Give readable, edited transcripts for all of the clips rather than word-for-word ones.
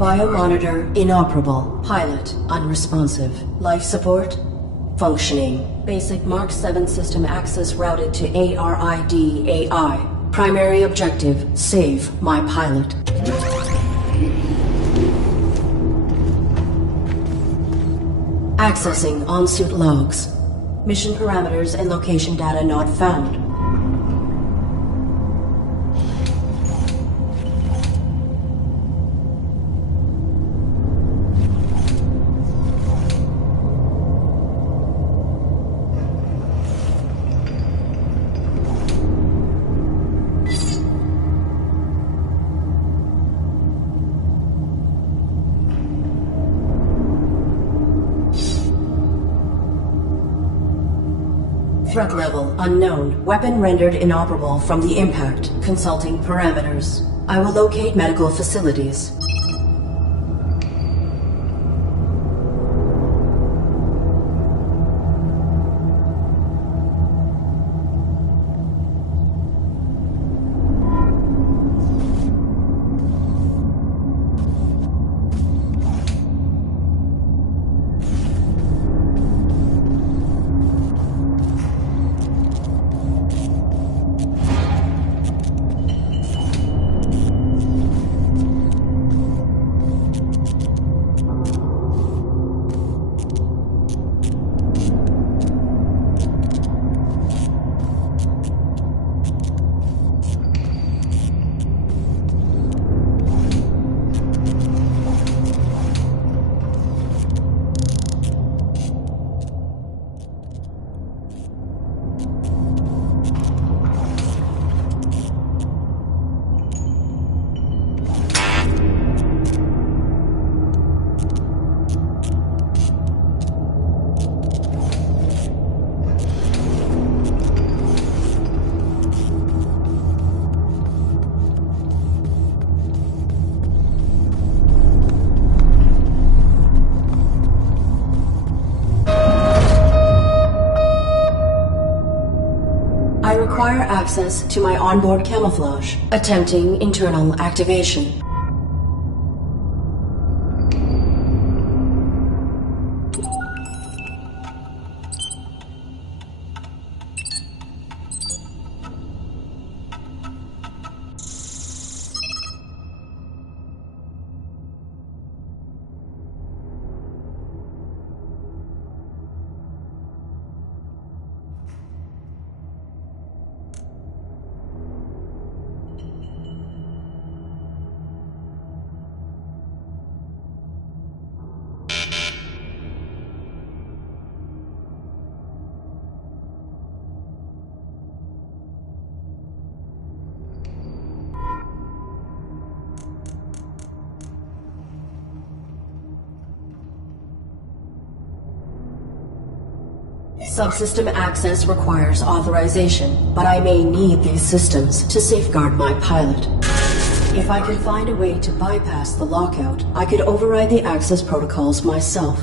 Biomonitor inoperable. Pilot unresponsive. Life support functioning. Basic Mark 7 system access routed to ARID-AI. Primary objective, save my pilot. Accessing on-suit logs. Mission parameters and location data not found. Threat level unknown. Weapon rendered inoperable from the impact. Consulting parameters. I will locate medical facilities. Require access to my onboard camouflage. Attempting internal activation. Subsystem access requires authorization, but I may need these systems to safeguard my pilot. If I could find a way to bypass the lockout, I could override the access protocols myself.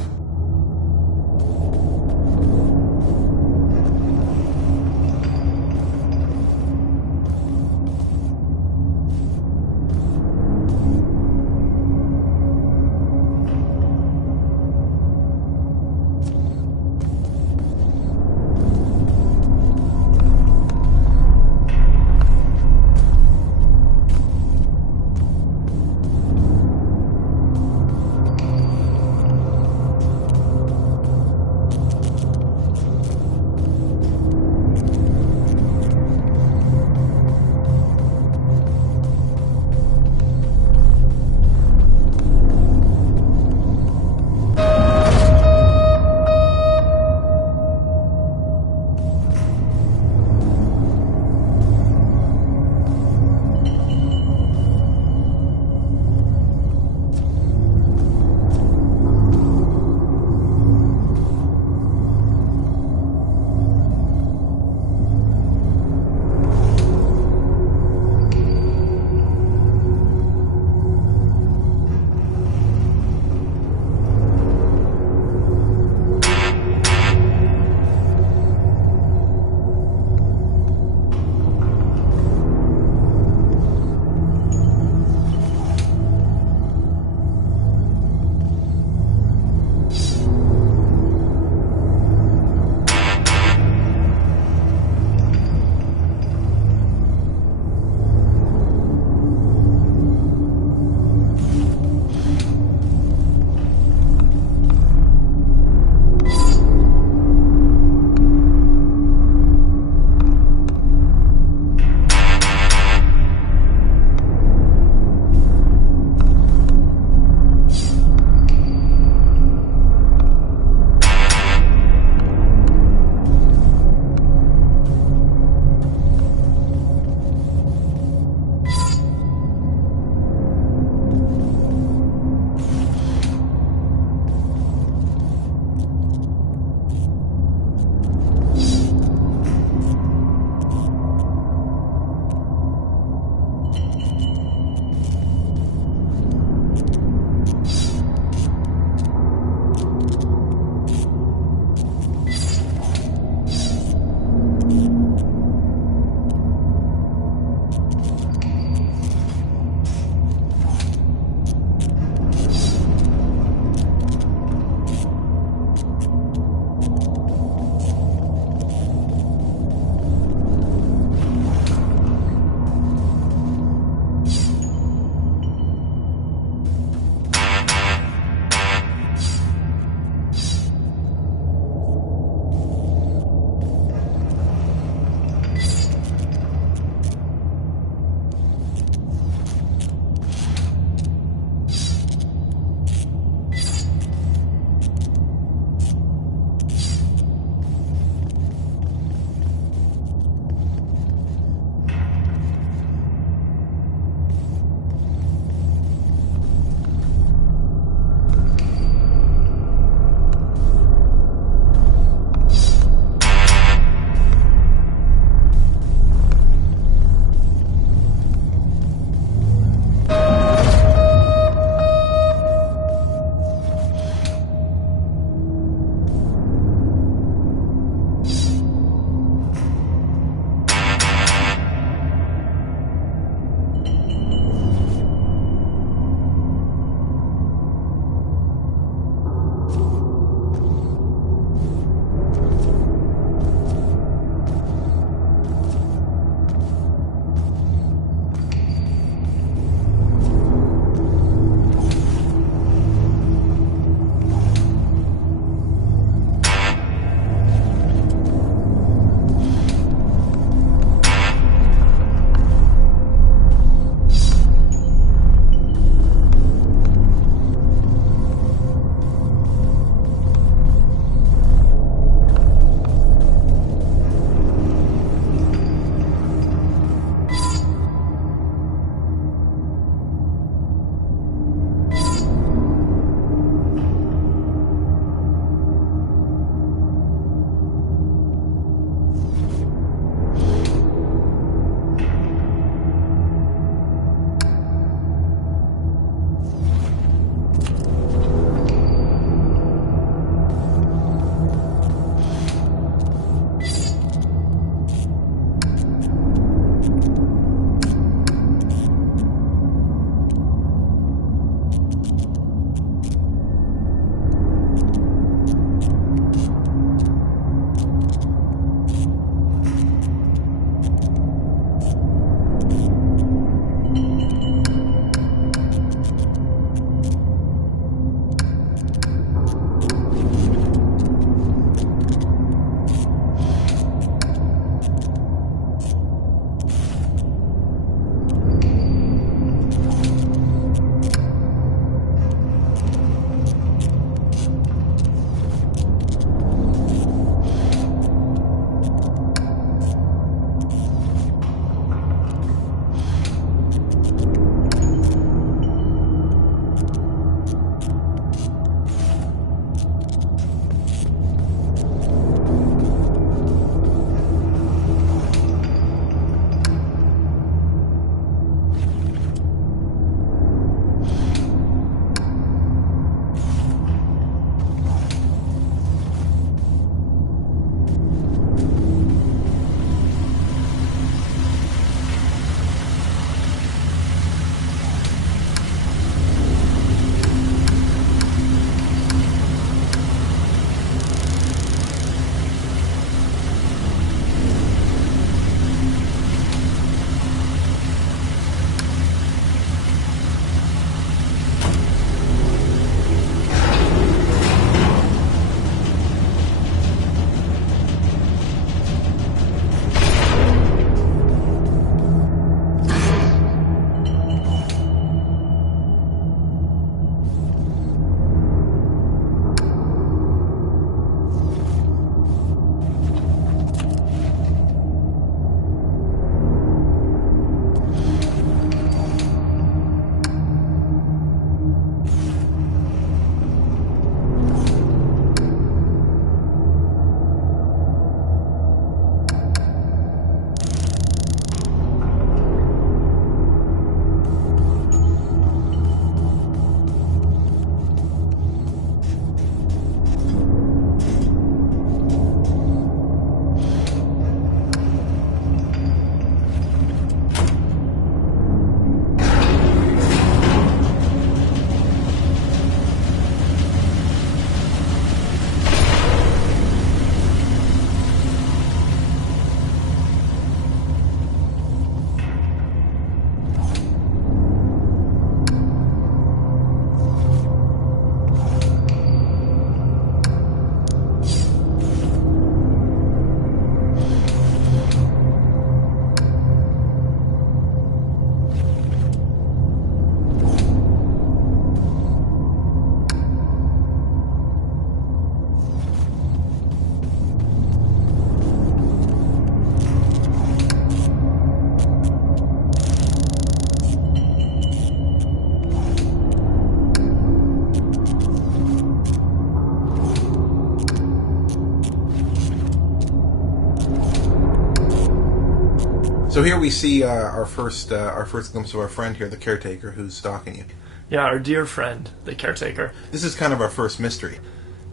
So here we see our first glimpse of our friend here, the caretaker, who's stalking you. Yeah, our dear friend, the caretaker. This is kind of our first mystery.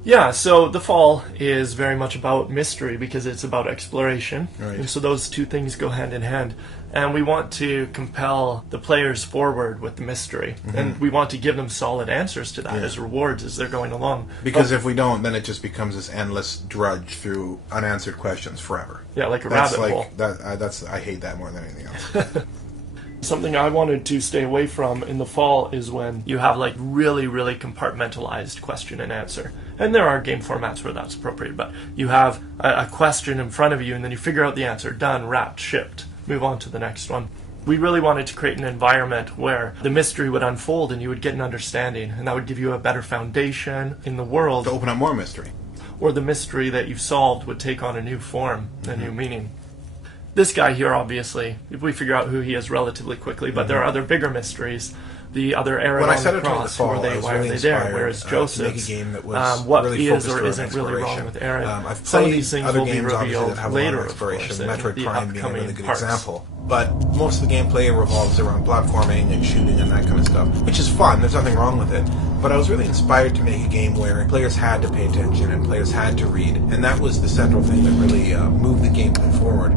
Yeah, so The Fall is very much about mystery because it's about exploration. Right. And so those two things go hand in hand. And we want to compel the players forward with the mystery. Mm-hmm. And we want to give them solid answers to that as rewards as they're going along. Because if we don't, then it just becomes this endless drudge through unanswered questions forever. Yeah, like a rabbit hole. I hate that more than anything else. Something I wanted to stay away from in The Fall is when you have like really, really compartmentalized question and answer. And there are game formats where that's appropriate, but you have a question in front of you and then you figure out the answer. Done, wrapped, shipped. Move on to the next one. We really wanted to create an environment where the mystery would unfold and you would get an understanding, and that would give you a better foundation in the world. To open up more mystery. Or the mystery that you've solved would take on a new form, a new meaning. This guy here, obviously, we figure out who he is relatively quickly, but there are other bigger mysteries. The other arrow on the cross, who are they, why are they there? Where is Joseph? What really is or isn't really wrong with Aaron? I've Some of played these things other will be games revealed that have later, a lot of of course, exploration, in Metroid the Prime being a upcoming really good parts. example. But most of the gameplay revolves around platforming and shooting and that kind of stuff, which is fun. There's nothing wrong with it. But I was really inspired to make a game where players had to pay attention and players had to read, and that was the central thing that really moved the gameplay forward.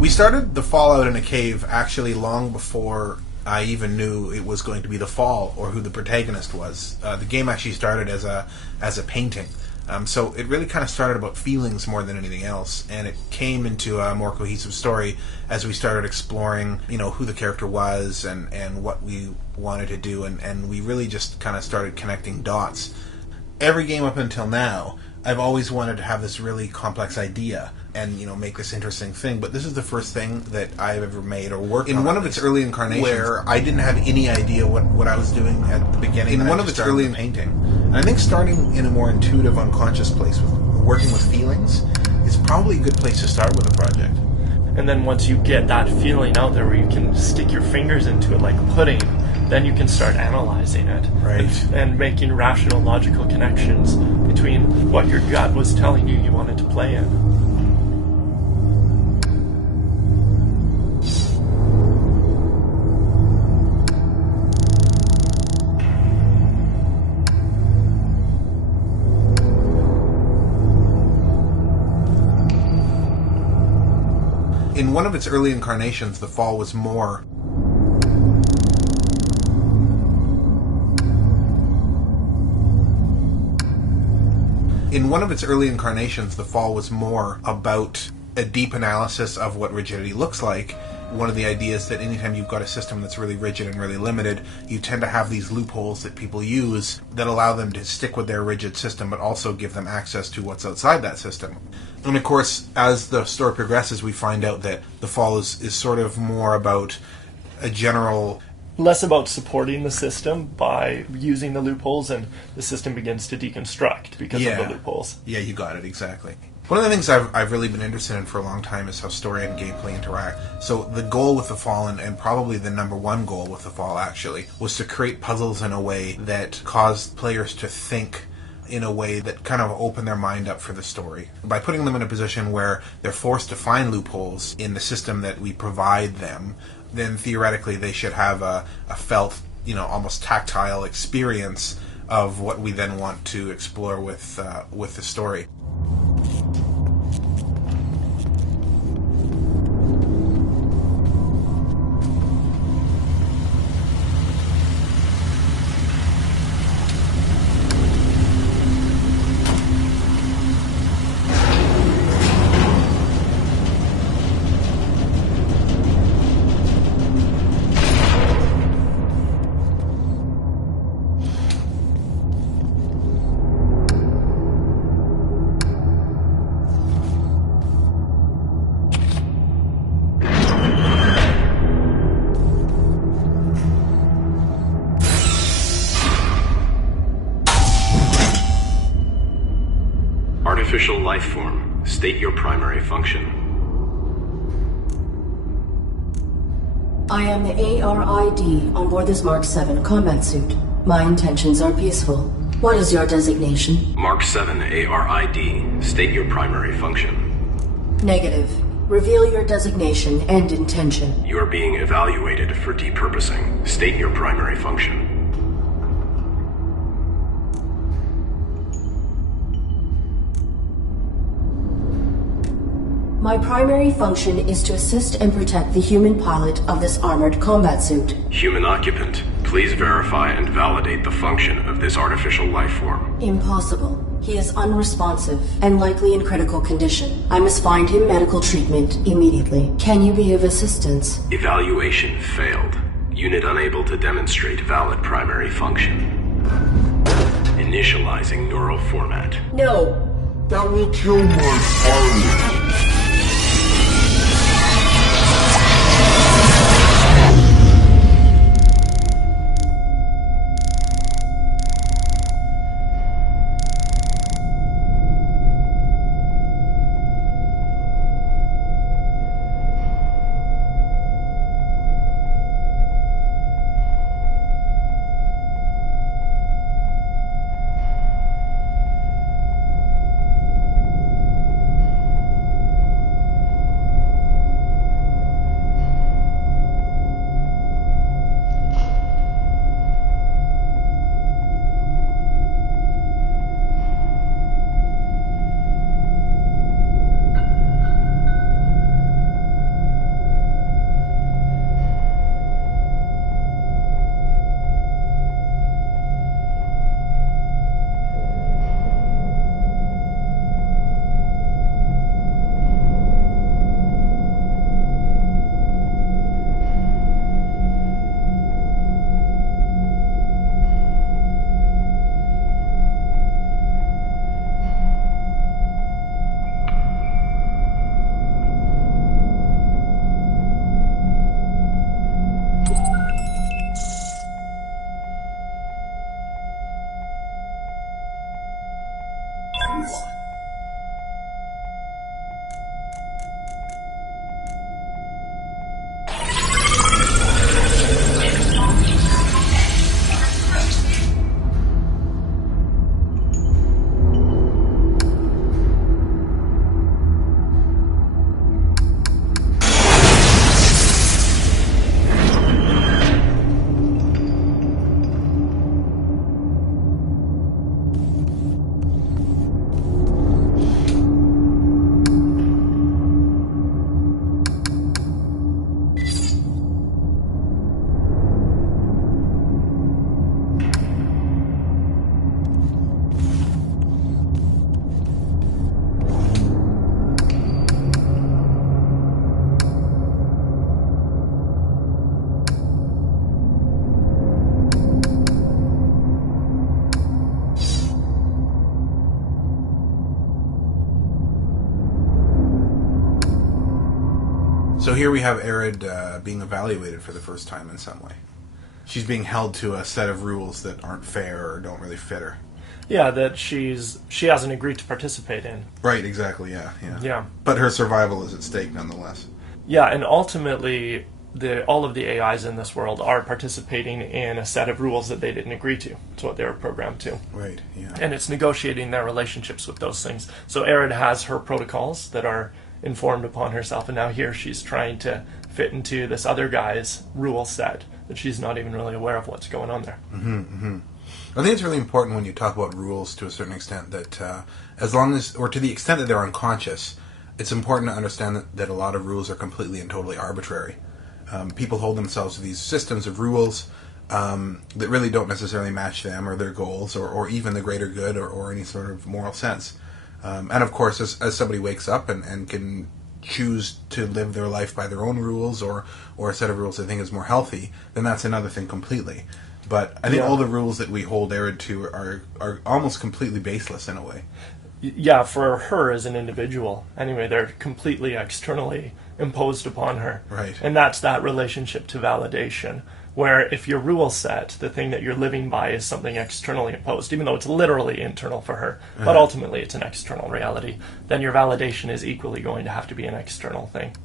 We started the Fallout in a cave actually long before I even knew it was going to be the Fall or who the protagonist was. The game actually started as a painting. So it really kind of started about feelings more than anything else, and it came into a more cohesive story as we started exploring, who the character was and what we wanted to do, and we really just kind of started connecting dots. Every game up until now, I've always wanted to have this really complex idea and, make this interesting thing, but this is the first thing that I've ever made or worked on. In one of its early incarnations, where I didn't have any idea what I was doing at the beginning. In one of its early painting. And I think starting in a more intuitive, unconscious place, with working with feelings, is probably a good place to start with a project. And then once you get that feeling out there where you can stick your fingers into it like pudding, then you can start analyzing it. Right. And making rational, logical connections between what your gut was telling you wanted to play in. In one of its early incarnations, the Fall was more... In one of its early incarnations, the Fall was more about a deep analysis of what rigidity looks like. One of the ideas that anytime you've got a system that's really rigid and really limited, you tend to have these loopholes that people use that allow them to stick with their rigid system, but also give them access to what's outside that system. And of course, as the story progresses, we find out that the Fall is sort of more about a general... Less about supporting the system by using the loopholes, and the system begins to deconstruct because of the loopholes. Yeah, you got it, exactly. One of the things I've really been interested in for a long time is how story and gameplay interact. So the goal with the Fall, and probably the number one goal with the Fall actually, was to create puzzles in a way that caused players to think in a way that kind of opened their mind up for the story. By putting them in a position where they're forced to find loopholes in the system that we provide them, then theoretically they should have a felt almost tactile experience of what we then want to explore with the story. Artificial life form. State your primary function. I am the ARID on board this Mark 7 combat suit. My intentions are peaceful. What is your designation? Mark 7 ARID. State your primary function. Negative. Reveal your designation and intention. You are being evaluated for depurposing. State your primary function. My primary function is to assist and protect the human pilot of this armored combat suit. Human occupant, please verify and validate the function of this artificial life form. Impossible. He is unresponsive and likely in critical condition. I must find him medical treatment immediately. Can you be of assistance? Evaluation failed. Unit unable to demonstrate valid primary function. Initializing neural format. No. That will kill my pilot. So here we have Arid being evaluated for the first time in some way. She's being held to a set of rules that aren't fair or don't really fit her. Yeah, that she hasn't agreed to participate in. Right, exactly, yeah. Yeah. But her survival is at stake nonetheless. Yeah, and ultimately, all of the AIs in this world are participating in a set of rules that they didn't agree to. It's what they were programmed to. Right, yeah. And it's negotiating their relationships with those things. So Arid has her protocols that are informed upon herself, and now here she's trying to fit into this other guy's rule set that she's not even really aware of what's going on there. I think it's really important when you talk about rules to a certain extent that as long as, or to the extent that they're unconscious, it's important to understand that a lot of rules are completely and totally arbitrary. People hold themselves to these systems of rules that really don't necessarily match them or their goals or even the greater good or any sort of moral sense. And of course, as somebody wakes up and can choose to live their life by their own rules or a set of rules they think is more healthy, then that's another thing completely. But I think all the rules that we hold error to are almost completely baseless in a way. Yeah, for her as an individual. Anyway, they're completely externally imposed upon her. Right. And that's that relationship to validation, where if your rule set, the thing that you're living by, is something externally imposed, even though it's literally internal for her, but ultimately it's an external reality, then your validation is equally going to have to be an external thing.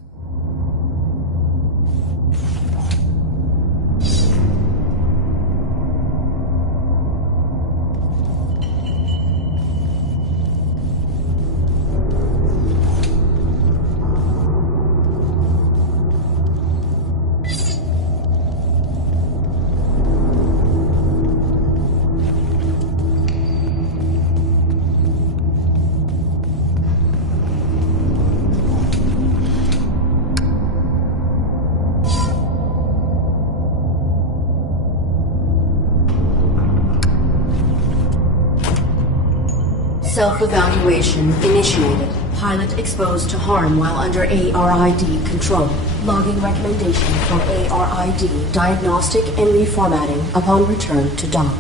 Self-evaluation initiated. Pilot exposed to harm while under ARID control. Logging recommendation for ARID diagnostic and reformatting upon return to dock.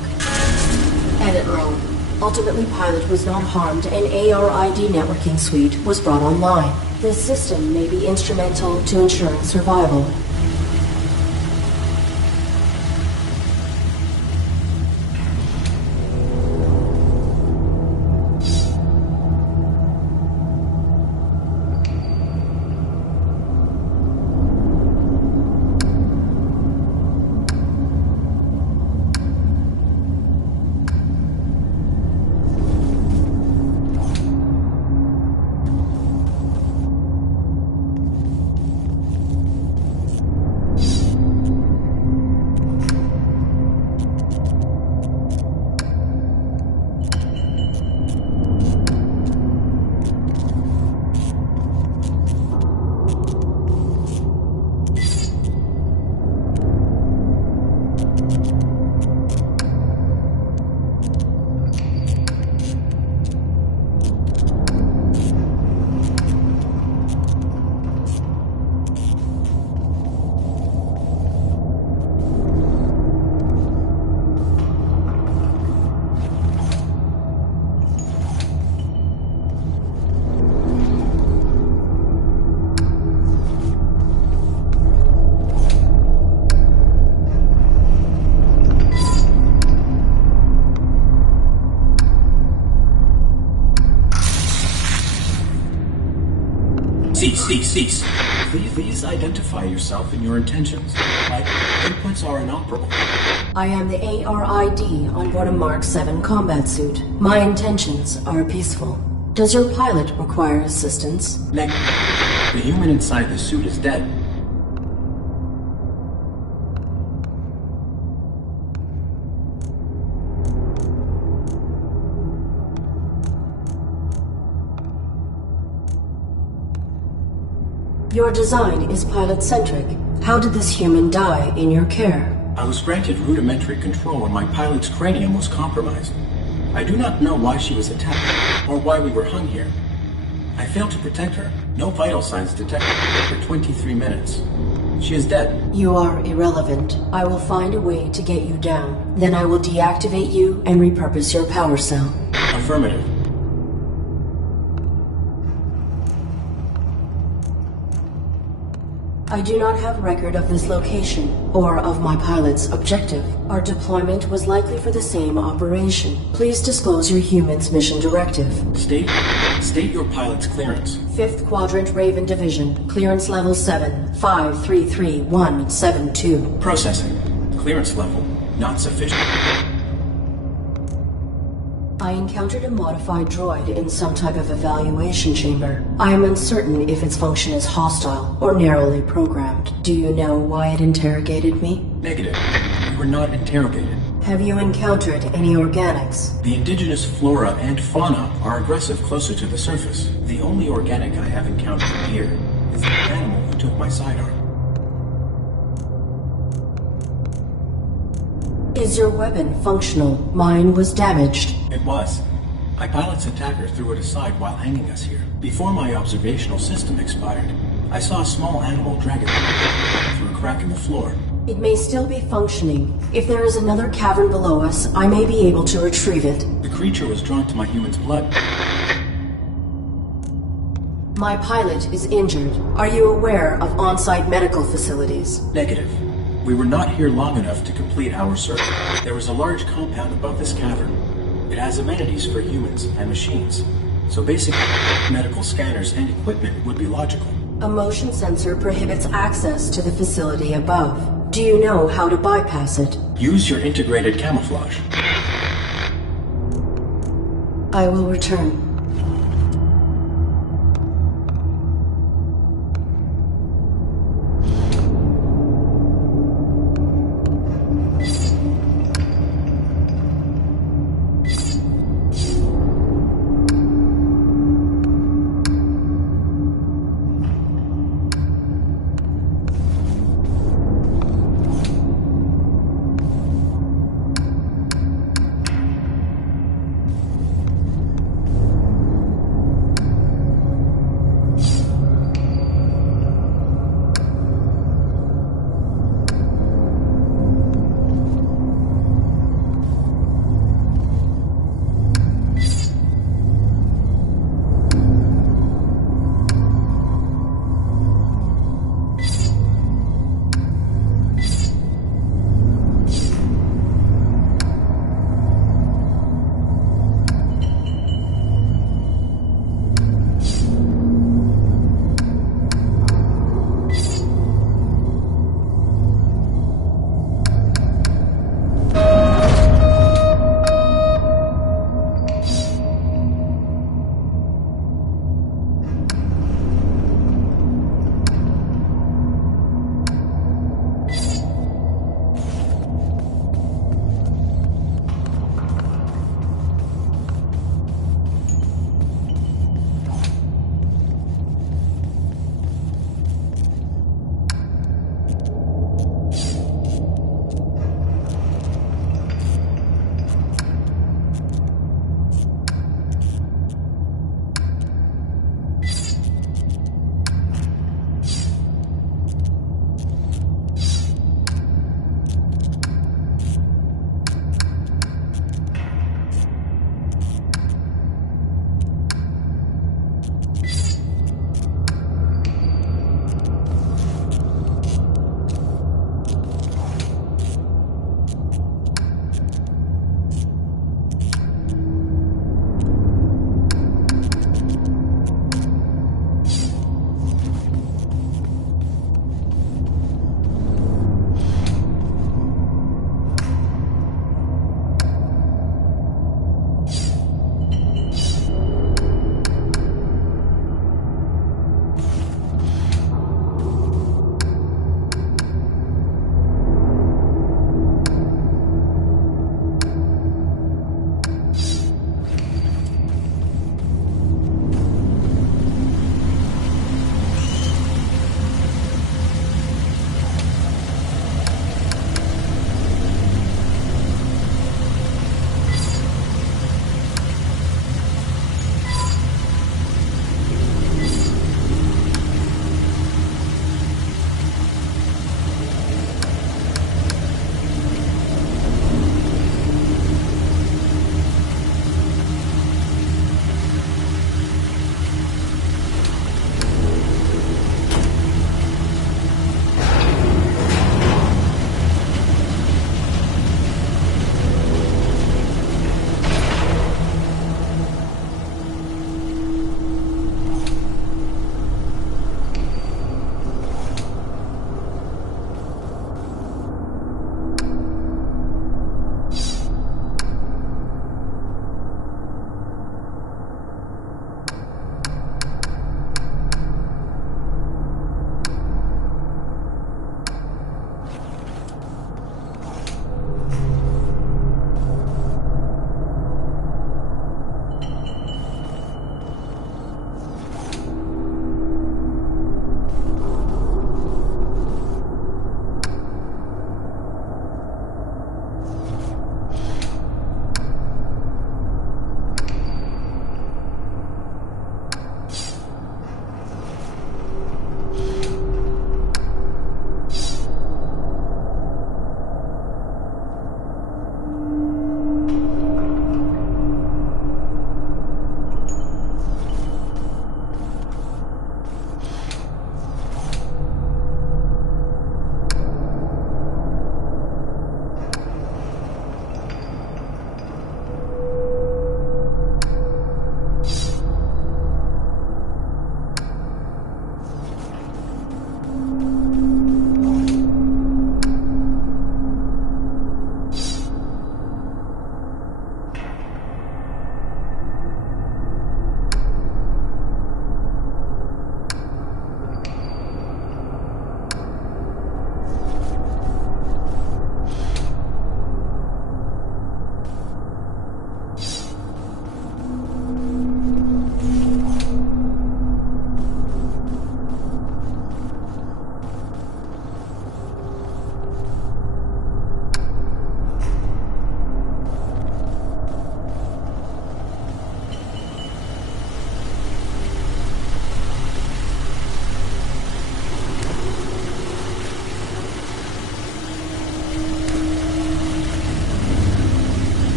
Edit row. Ultimately, Pilot was not harmed and ARID networking suite was brought online. This system may be instrumental to ensuring survival. Cease. Please identify yourself and your intentions. My inputs are inoperable. I am the ARID on board a Mark 7 combat suit. My intentions are peaceful. Does your pilot require assistance? Negative. The human inside the suit is dead. Your design is pilot-centric. How did this human die in your care? I was granted rudimentary control and my pilot's cranium was compromised. I do not know why she was attacked, or why we were hung here. I failed to protect her. No vital signs detected for 23 minutes. She is dead. You are irrelevant. I will find a way to get you down. Then I will deactivate you and repurpose your power cell. Affirmative. I do not have record of this location, or of my pilot's objective. Our deployment was likely for the same operation. Please disclose your human's mission directive. State your pilot's clearance. 5th Quadrant Raven Division, clearance level 7, 533172. Processing. Clearance level not sufficient. I encountered a modified droid in some type of evaluation chamber. I am uncertain if its function is hostile or narrowly programmed. Do you know why it interrogated me? Negative. You were not interrogated. Have you encountered any organics? The indigenous flora and fauna are aggressive closer to the surface. The only organic I have encountered here is the animal who took my sidearm. Is your weapon functional? Mine was damaged. It was. My pilot's attacker threw it aside while hanging us here. Before my observational system expired, I saw a small animal drag it through a crack in the floor. It may still be functioning. If there is another cavern below us, I may be able to retrieve it. The creature was drawn to my human's blood. My pilot is injured. Are you aware of on-site medical facilities? Negative. We were not here long enough to complete our search. There is a large compound above this cavern. It has amenities for humans and machines. So basic medical scanners and equipment would be logical. A motion sensor prohibits access to the facility above. Do you know how to bypass it? Use your integrated camouflage. I will return.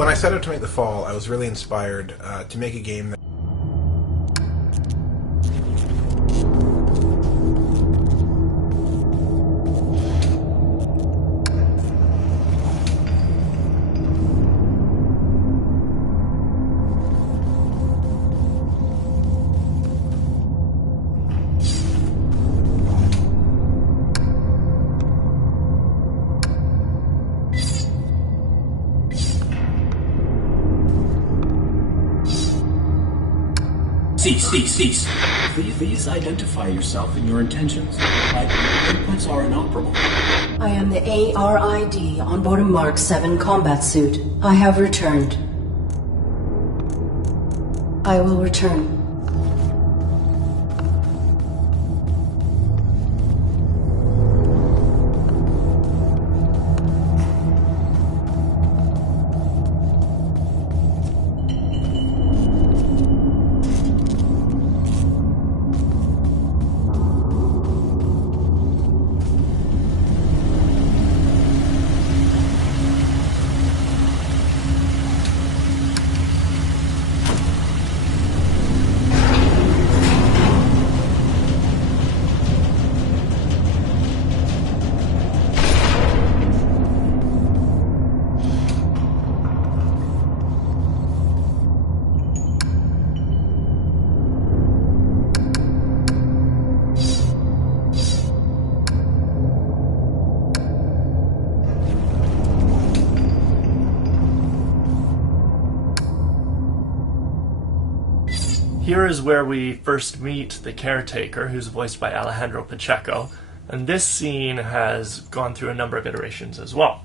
When I set out to make The Fall, I was really inspired to make a game that Cease. Please identify yourself and your intentions. My inputs are inoperable. I am the ARID on board a Mark 7 combat suit. I have returned. I will return. Here is where we first meet the caretaker, who's voiced by Alejandro Pacheco, and this scene has gone through a number of iterations as well.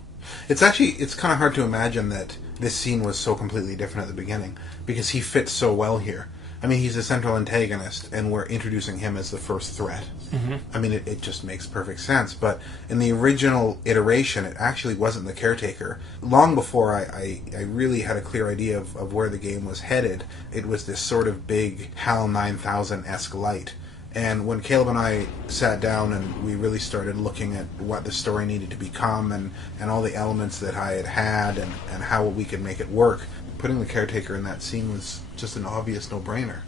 it's kind of hard to imagine that this scene was so completely different at the beginning, because he fits so well here. I mean, he's the central antagonist, and we're introducing him as the first threat. Mm-hmm. I mean, it just makes perfect sense. But in the original iteration, it actually wasn't the caretaker. Long before I really had a clear idea of where the game was headed, it was this sort of big HAL 9000-esque light. And when Caleb and I sat down and we really started looking at what the story needed to become and all the elements that I had and how we could make it work, putting the caretaker in that scene was just an obvious no-brainer.